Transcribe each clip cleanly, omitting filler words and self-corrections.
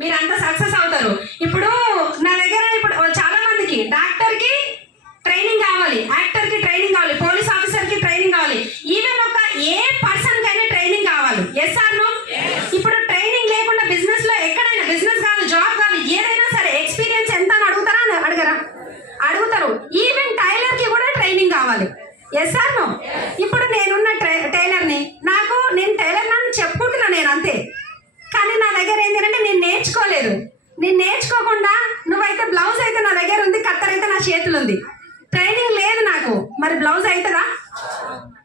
మీరంతా సక్సెస్ అవుతారు. ఇప్పుడు నా దగ్గర ఇప్పుడు చాలా మందికి డాక్టర్కి ట్రైనింగ్ కావాలి, యాక్టర్కి ట్రైనింగ్ కావాలి, పోలీస్ ఆఫీసర్కి ట్రైనింగ్ కావాలి, ఈవెన్ ఒక ఏ పర్సన్కి అయినా ట్రైనింగ్ కావాలి. Yes or no? ఇప్పుడు ట్రైనింగ్ లేకుండా బిజినెస్లో ఎక్కడైనా, బిజినెస్ కాదు, జాబ్ కాదు, ఏదైనా సరే ఎక్స్పీరియన్స్ ఎంత అని అడుగుతారా? అడగరా? అడుగుతారు. ఈవెన్ టైలర్కి కూడా ట్రైనింగ్ కావాలి. Yes or no? ఇప్పుడు నేనున్న టైలర్ని, నేను టైలర్ అని చెప్పుకుంటున్నా, నేను అంతే. కానీ నా దగ్గర ఏంటంటే నేను నేర్చుకోలేదు. నేను నేర్చుకోకుండా నువ్వైతే బ్లౌజ్ అయితే నా దగ్గర ఉంది, కత్తర్ అయితే నా చేతులు ఉంది, ట్రైనింగ్ లేదు నాకు, మరి బ్లౌజ్ అవుతుందా?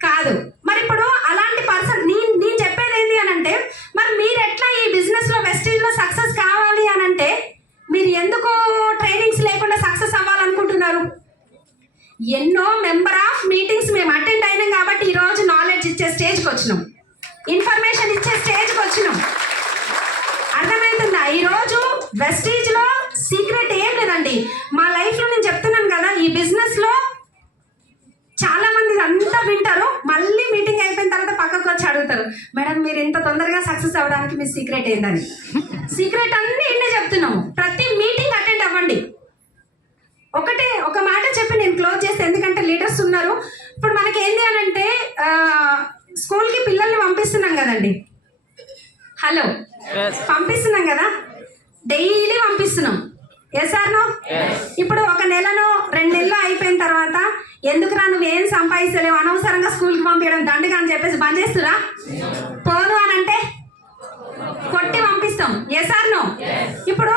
కాదు. మరి ఇప్పుడు అలాంటి పర్సన్ నేను చెప్పేది ఏంటి అని అంటే, మరి మీరు ఎట్లా ఈ బిజినెస్లో వెస్టేజ్లో సక్సెస్ కావాలి అని అంటే మీరు ఎందుకు ట్రైనింగ్స్ లేకుండా సక్సెస్ అవ్వాలనుకుంటున్నారు? ఎన్నో మెంబర్ ఆఫ్ మీటింగ్స్ మేము అటెండ్ అయినాం కాబట్టి ఈరోజు నాలెడ్జ్ ఇచ్చే స్టేజ్కి వచ్చినాం, ఇన్ఫర్మేషన్ ఇచ్చే స్టేజ్కి వచ్చినాం. అర్థమవుతుందా? ఈరోజు వెస్టీజ్లో సీక్రెట్ ఏం లేదండి. మా లైఫ్లో నేను చెప్తున్నాను కదా, ఈ బిజినెస్లో చాలా మంది అంతా వింటారు, మళ్ళీ మీటింగ్ అయిపోయిన తర్వాత పక్కకు వచ్చి అడుగుతారు, మేడం మీరు ఇంత తొందరగా సక్సెస్ అవ్వడానికి మీ సీక్రెట్ ఏందని. సీక్రెట్ అన్నీ ఇన్నే చెప్తున్నాము. ప్రతి మీటింగ్ అటెండ్ అవ్వండి. ఒక మాట చెప్పి నేను క్లోజ్ చేస్తే, ఎందుకంటే లీడర్స్ ఉన్నారు. ఇప్పుడు మనకి ఏంటి అని అంటే స్కూల్కి పిల్లల్ని పంపిస్తున్నాం కదండి. హలో, పంపిస్తున్నాం కదా, డైలీ పంపిస్తున్నాం. Yes or no? ఇప్పుడు ఒక నెలను 2 నెలలు అయిపోయిన తర్వాత ఎందుకురా నువ్వేం సంపాదిస్తలేవు, అనవసరంగా స్కూల్కి పంపించడం దండగా అని చెప్పేసి బంద్ చేస్తురా? పోదు అని అంటే కొట్టి పంపిస్తాం. Yes or no? ఇప్పుడు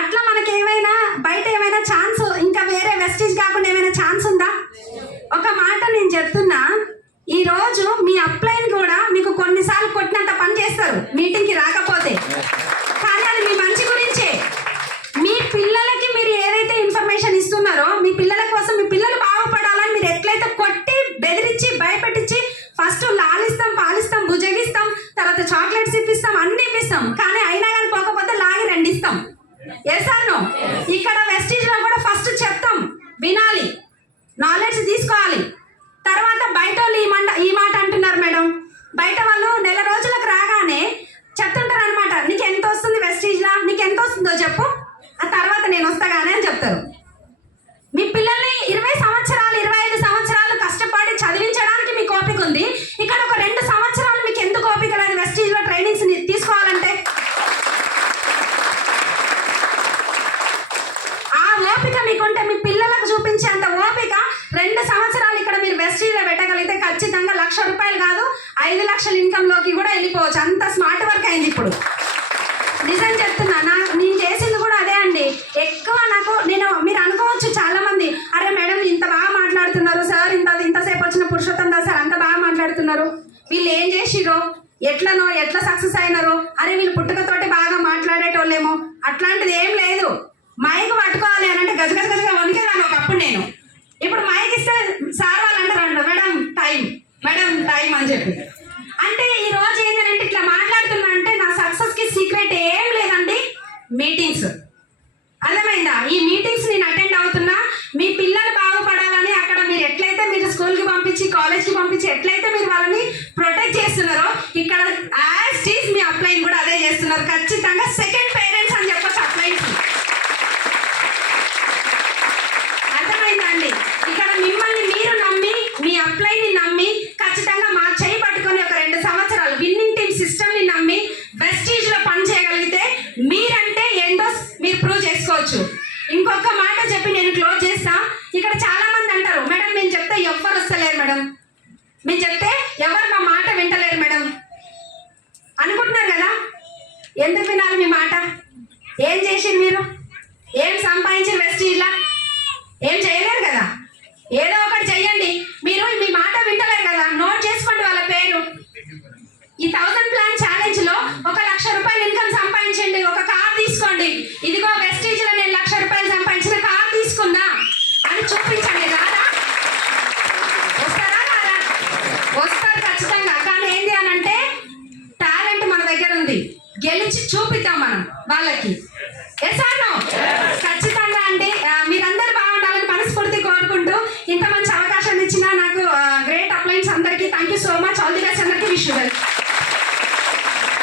అట్లా మనకి ఏమైనా బయట ఏమైనా ఛాన్స్, ఇంకా వేరే వెస్టేజ్ కాకుండా ఏమైనా ఛాన్స్ ఉందా? ఒక మాట నేను చెప్తున్నా, ఈరోజు మీ అప్లైన్ కూడా మీకు కొన్నిసార్లు కొట్టినంత పని చేస్తారు మీటింగ్కి రాకపోతే, కానీ అది మీ మంచి గురించే. మీ పిల్లలకి మీరు ఏదైతే ఇన్ఫర్మేషన్ ఇస్తున్నారో, మీ పిల్లల కోసం, మీ పిల్లలు బాగుపడాలని మీరు ఎట్లయితే కొట్టి బెదిరించి భయపెట్టించి ఫస్ట్ లాలిస్తాం, పాలిస్తాం, భుజగిస్తాం, తర్వాత చాక్లెట్స్ ఇప్పిస్తాం, అన్ని ఇప్పిస్తాం, కానీ అయినా కానీ పోకపోతే లాగి రెండిస్తాం. Yes or no? ఇక్కడ వెస్టీజ్లో కూడా ఫస్ట్ చెప్తాం, వినాలి, నాలెడ్జ్ తీసుకోవాలి. తర్వాత బయట వాళ్ళు ఈ మాట అంటున్నారు మేడం, బయట వాళ్ళు నెల రోజులకు రాగానే చెప్తుంటారు అనమాట, నీకు ఎంత వస్తుంది వెస్టీజ్లా, నీకు ఎంత వస్తుందో చెప్పు, ఆ తర్వాత నేను వస్తాగానే అని చెప్తారు. మీ పిల్లల్ని 20 సంవత్సరాలు 25 సంవత్సరాలు కష్టపడి చదివించడానికి మీకు ఓపిక ఉంది, ఇక్కడ ఒక 2 సంవత్సరాలు మీకు ఎందుకు ఓపిక లేదు వెస్టీజ్లో ట్రైనింగ్స్ తీసుకోవాలంటే? ఆ ఓపిక మీకుంటే మీ పిల్లలకు చూపించే అంత ఓపిక 2 సంవత్సరాలు ఇక్కడ మీరు వెస్టీజ్లో పెట్టగలిగితే ఖచ్చితంగా ₹1,00,000 కాదు 5 లక్షల ఇన్కమ్లోకి కూడా వెళ్ళిపోవచ్చు. అంత స్మార్ట్ వర్క్ అయింది ఇప్పుడు. నిజం చెప్తున్నా, నేను చేసింది కూడా అదే అండి. ఎక్కువ మీరు అనుకోవచ్చు చాలా మంది, అరే మేడం ఇంత బాగా మాట్లాడుతున్నారు సార్, ఇంతసేపు వచ్చిన పురుషోత్తం దాస్ సార్ అంత బాగా మాట్లాడుతున్నారు, వీళ్ళు ఏం చేసిరో, ఎట్లా సక్సెస్ అయినారో, అరే వీళ్ళు పుట్టుకతోటి బాగా మాట్లాడేటోళ్ళేమో. అట్లాంటిది ఏం లేదు. మైక్ పట్టుకోవాలి అని అంటే గజగజగా వణికేదాన్ని ఒకప్పుడు నేను. ఇప్పుడు మైక్ ఇస్తే సార్ వాళ్ళు అంటారు, మేడం టైం అని చెప్పి. అంటే ఈ రోజు ఏంటంటే ఇట్లా మాట్లాడుతున్నా అంటే నా సక్సెస్కి సీక్రెట్ ఏం లేదండి, మీటింగ్స్. అర్థమైందా? ఈ మీటింగ్స్ నేను అటెండ్ అవుతున్నా, మీ పిల్లలు బాగుపడాలని. అక్కడ మీరు ఎట్లయితే మీరు స్కూల్కి పంపించి, కాలేజ్కి పంపించి ఎట్లయితే మీరు వాళ్ళని ప్రొటెక్ట్ చేస్తున్నారో, ఇక్కడ యాజ్ ఈజ్ మీ అప్లైన్ కూడా అదే చేస్తున్నారు. ఖచ్చితంగా సెకండ్ పేరెంట్స్ అని చెప్పొచ్చు అప్లైన్స్. అర్థమైందా అండి? ఇక్కడ మిమ్మల్ని మీరు నమ్మి, మీ అప్లైన్ని నమ్మి, ఖచ్చితంగా మా చేయి పట్టుకొని ఒక 2 సంవత్సరాలు విన్నింగ్ టీమ్ సిస్టమ్ని నమ్మి వెస్టీజ్లో పని చేయగలిగితే మీరంటే ఏంటో మీరు ప్రూవ్ చేసుకోవచ్చు. ఇంకొక మాట చెప్పి నేను క్లోజ్ చేస్తా. ఇక్కడ చాలా మంది అంటారు, మేడం మేము చెప్తే ఎవ్వరు వస్తలేరు మేడం, మేము చెప్తే ఎవరు మా మాట వింటలేరు మేడం అనుకుంటున్నారు కదా. ఎందుకు వినాలి మీ మాట? ఏం చేసింది మీరు? ఏం సంపాదించారు వెస్టీజ్లా? ఏం చేయలేరు కదా. ఏదో ఒకటి చెయ్యండి. మీరు మీ మాట వింటలేరు కదా, నోట్ చేసుకోండి వాళ్ళ పేరు. ఈ 1000 ప్లాన్ ఛాలెంజ్ లో ₹1,00,000 ఇన్కమ్ సంపాదించండి, ఒక కార్ తీసుకోండి, ఇదిగో వెస్టీజ్ లో నేను ₹1,00,000 సంపాదించిన కార్ తీసుకున్నా అని చూపించండి. రాదా? వస్తారా? రాదా? వస్తారు ఖచ్చితంగా. కానీ ఏంటి అని అంటే టాలెంట్ మన దగ్గర ఉంది, గెలిచి చూపిద్దాం మనం వాళ్ళకి. Yes or no? ఖచ్చితంగా అండి. మీరందరూ బాగుండాలని మనస్ఫూర్తి కోరుకుంటూ ఇంత మంచి అవకాశం ఇచ్చిన నాకు గ్రేట్ అప్లైన్స్ అందరికీ thank you so much. All the best అందరికీ. Wish you well.